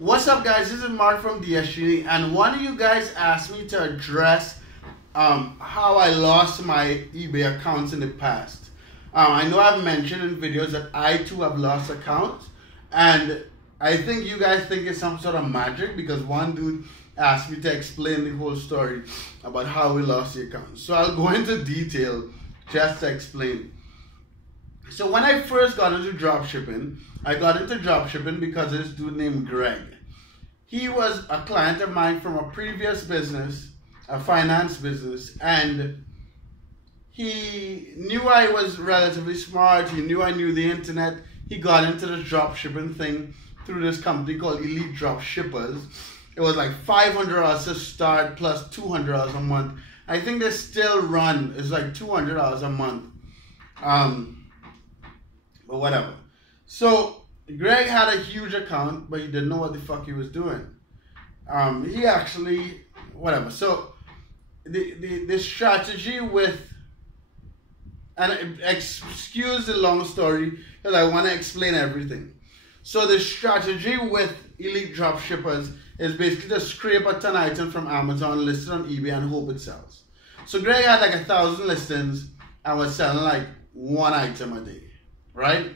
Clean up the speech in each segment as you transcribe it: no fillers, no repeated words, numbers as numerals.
What's up, guys? This is Mark from DSG, and one of you guys asked me to address how I lost my eBay accounts in the past. I know I've mentioned in videos that I too have lost accounts, and I think you guys think it's some sort of magic because one dude asked me to explain the whole story about how we lost the account. So I'll go into detail just to explain. So when I first got into dropshipping, I got into dropshipping because of this dude named Greg. He was a client of mine from a previous business, a finance business, and he knew I was relatively smart. He knew I knew the internet. He got into the dropshipping thing through this company called Elite Dropshippers. It was like $500 to start plus $200 a month. I think they still run. It's like $200 a month. But whatever. So Greg had a huge account, but he didn't know what the fuck he was doing. He actually, whatever. So the strategy with, and excuse the long story, because I want to explain everything. So the strategy with Elite Dropshippers is basically to scrape a ton of items from Amazon, list it on eBay, and hope it sells. So Greg had like 1,000 listings and was selling like one item a day, right?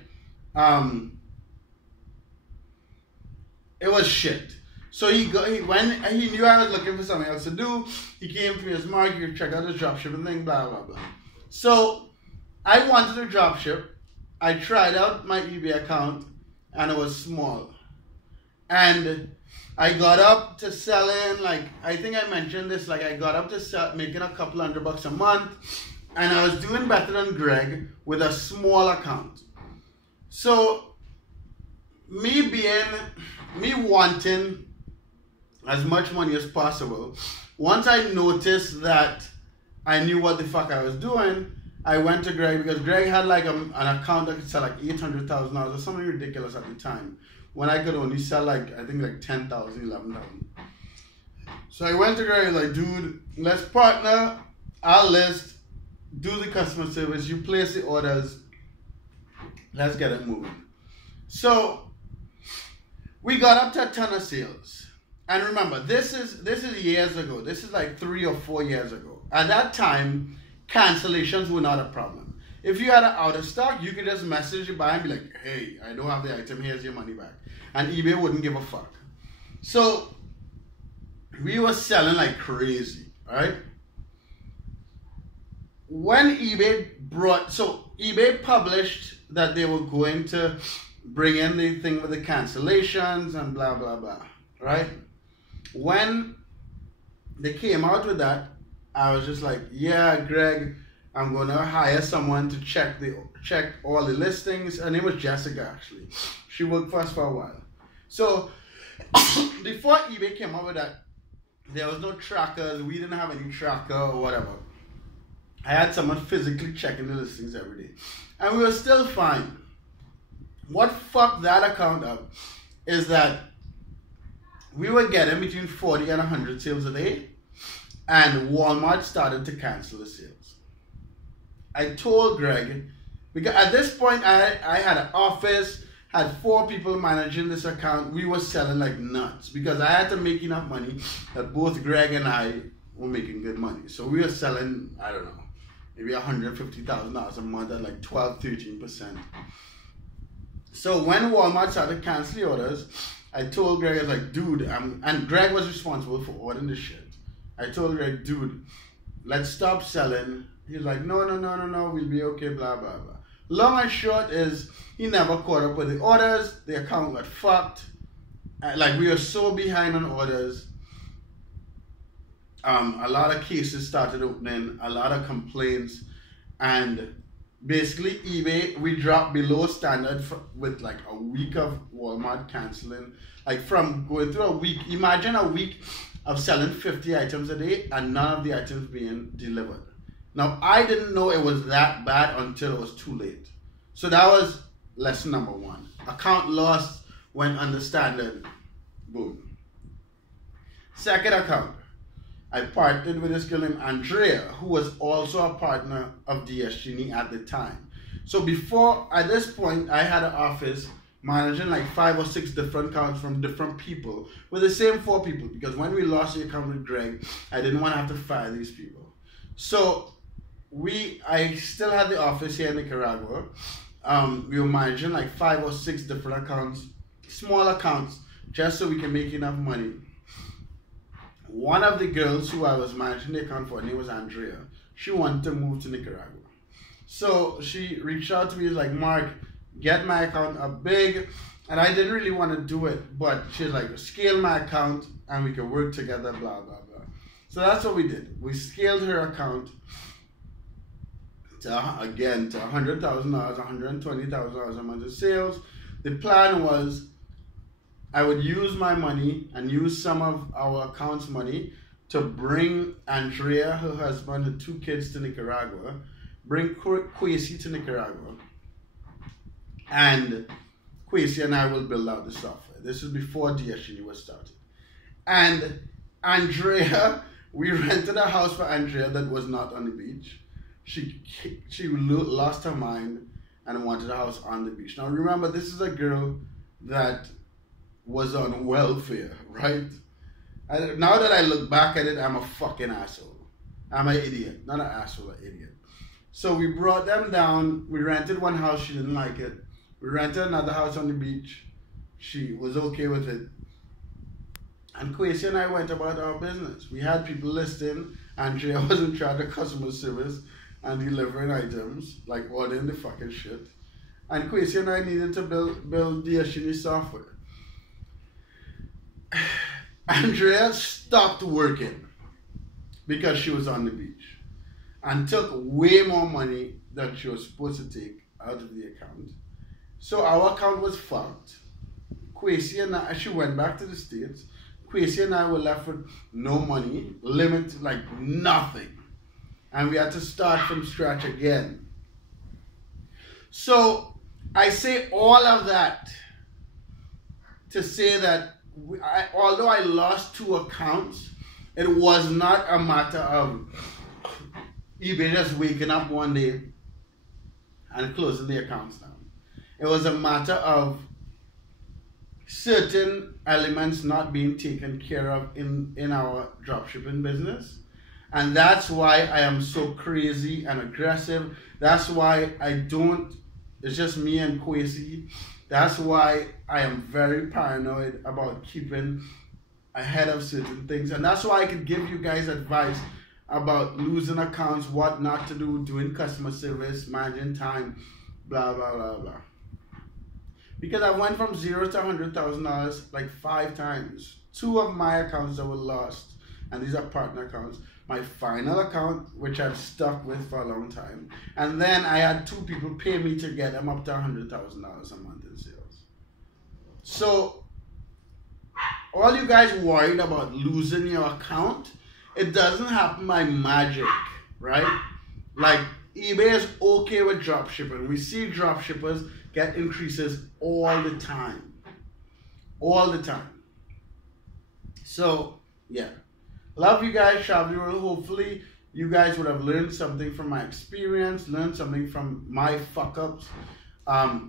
It was shit. So when he knew I was looking for something else to do, he came to me as Mark, you check out the dropshipping thing, blah, blah, blah. So I wanted to dropship. I tried out my eBay account and it was small. And I got up to selling, like, I think I mentioned this, like I got up to making a couple $100 a month, and I was doing better than Greg with a small account. So me wanting as much money as possible, once I noticed that I knew what the fuck I was doing, I went to Greg because Greg had like an account that could sell like $800,000 or something ridiculous at the time, when I could only sell like, I think like 10,000, 11,000. So I went to Greg, like, dude, let's partner, I'll list, do the customer service, you place the orders, let's get it moving. So we got up to a ton of sales. And remember, this is years ago. This is like 3 or 4 years ago. At that time, cancellations were not a problem. If you had an out of stock, you could just message your buyer and be like, hey, I don't have the item, here's your money back. And eBay wouldn't give a fuck. So we were selling like crazy, right? When eBay published that they were going to bring in the thing with the cancellations and blah, blah, blah, right? When they came out with that, I was just like, yeah, Greg, I'm going to hire someone to check all the listings. Her name was Jessica, actually. She worked for us for a while. So before eBay came out with that, there was no trackers. We didn't have any tracker or whatever. I had someone physically checking the listings every day. And we were still fine. What fucked that account up is that we were getting between 40 and 100 sales a day, and Walmart started to cancel the sales. I told Greg, because at this point I had an office, had 4 people managing this account. We were selling like nuts because I had to make enough money that both Greg and I were making good money. So we were selling, I don't know, maybe $150,000 a month at like 12-13%. So when Walmart started canceling orders, I told Greg, I was like, dude, and Greg was responsible for ordering the shit. I told Greg, dude, let's stop selling. He was like, no, we'll be okay, blah, blah, blah. Long and short is, he never caught up with the orders. The account got fucked. Like, we were so behind on orders. A lot of cases started opening, a lot of complaints, and basically eBay, we dropped below standard with like a week of Walmart canceling. Like from going through a week, imagine a week of selling 50 items a day and none of the items being delivered. Now, I didn't know it was that bad until it was too late. So that was lesson number 1. Account lost when under standard. Boom. Second account, I partnered with this girl named Andrea, who was also a partner of DSG at the time. So before, at this point, I had an office managing like 5 or 6 different accounts from different people with the same 4 people, because when we lost the account with Greg, I didn't want to have to fire these people. So I still had the office here in Nicaragua. We were managing like 5 or 6 different accounts, small accounts, just so we can make enough money. One of the girls who I was managing the account for, her name was Andrea. She wanted to move to Nicaragua. So she reached out to me, like, Mark, get my account up big. And I didn't really want to do it, but she's like, scale my account and we can work together, blah, blah, blah. So that's what we did. We scaled her account to $100,000, $120,000 a month of sales. The plan was I would use my money and use some of our account's money to bring Andrea, her husband, and 2 kids to Nicaragua, bring Kwesi to Nicaragua, and Kwesi and I will build out the software. This is before DSG was started. And Andrea, we rented a house for Andrea that was not on the beach. She lost her mind and wanted a house on the beach. Now remember, this is a girl that was on welfare, right? Now that I look back at it, I'm a fucking asshole. I'm an idiot. Not an asshole, an idiot. So we brought them down. We rented one house. She didn't like it. We rented another house on the beach. She was okay with it. And Kwesi and I went about our business. We had people listing. Andrea was in charge of customer service and delivering items, like ordering the fucking shit. And Kwesi and I needed to build the Ashini software. Andrea stopped working because she was on the beach and took way more money than she was supposed to take out of the account. So our account was fucked. Kwesi and I, she went back to the States. Kwesi and I were left with no money, limit, like nothing. And we had to start from scratch again. So I say all of that to say that although I lost 2 accounts, it was not a matter of eBay just waking up one day and closing the accounts down. It was a matter of certain elements not being taken care of in our dropshipping business. And that's why I am so crazy and aggressive. That's why it's just me and Kwesi. That's why I am very paranoid about keeping ahead of certain things. And that's why I can give you guys advice about losing accounts, what not to do, doing customer service, managing time, blah, blah, blah, blah. Because I went from $0 to $100,000 like 5 times. 2 of my accounts that were lost, and these are partner accounts. My final account, which I've stuck with for a long time. And then I had 2 people pay me to get them up to $100,000 a month in sales. So, all you guys worried about losing your account, it doesn't happen by magic, right? Like, eBay is okay with dropshipping. We see dropshippers get increases all the time. All the time. So, yeah. Love you guys, travel the world. Hopefully, you guys would have learned something from my experience, learned something from my fuck-ups.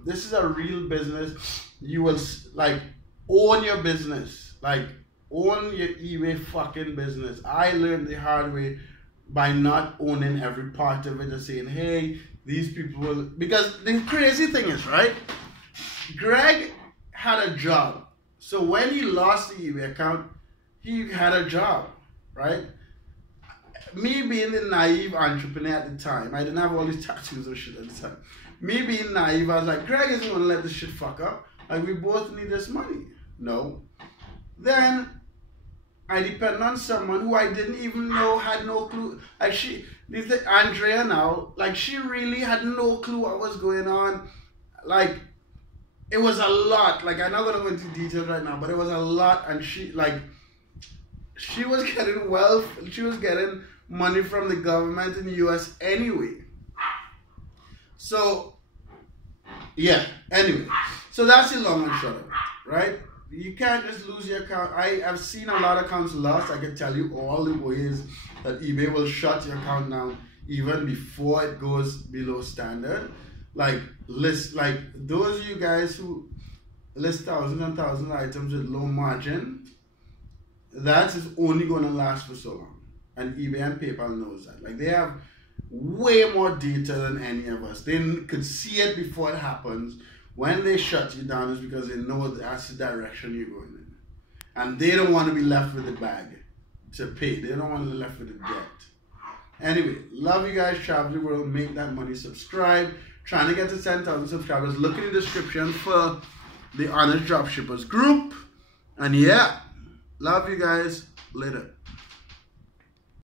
This is a real business. You will, like, own your business. Like, own your eBay fucking business. I learned the hard way by not owning every part of it and saying, hey, these people will... Because the crazy thing is, right? Greg had a job. So when he lost the eBay account, he had a job, right? Me being the naive entrepreneur at the time, I didn't have all these tattoos or shit at the time. Me being naive, I was like, Greg isn't going to let this shit fuck up. Like, we both need this money. No. Then I depend on someone who I didn't even know, had no clue. Like Andrea now, like she really had no clue what was going on. Like, it was a lot. Like, I'm not going to go into details right now, but it was a lot. And she was getting wealth. She was getting money from the government in the US anyway. So, yeah, anyway. So that's the long and short of it, right? You can't just lose your account. I've seen a lot of accounts lost. I can tell you all the ways that eBay will shut your account down even before it goes below standard. Like those of you guys who list thousands and thousands of items with low margin, that is only going to last for so long. And eBay and PayPal knows that. Like, they have way more data than any of us. They could see it before it happens. When they shut you down, it's because they know that's the direction you're going in. And they don't want to be left with the bag to pay. They don't want to be left with the debt. Anyway, love you guys. Travel the world. Make that money. Subscribe. Trying to get to 10,000 subscribers. Look in the description for the Honest Dropshippers group. And yeah, love you guys. Later.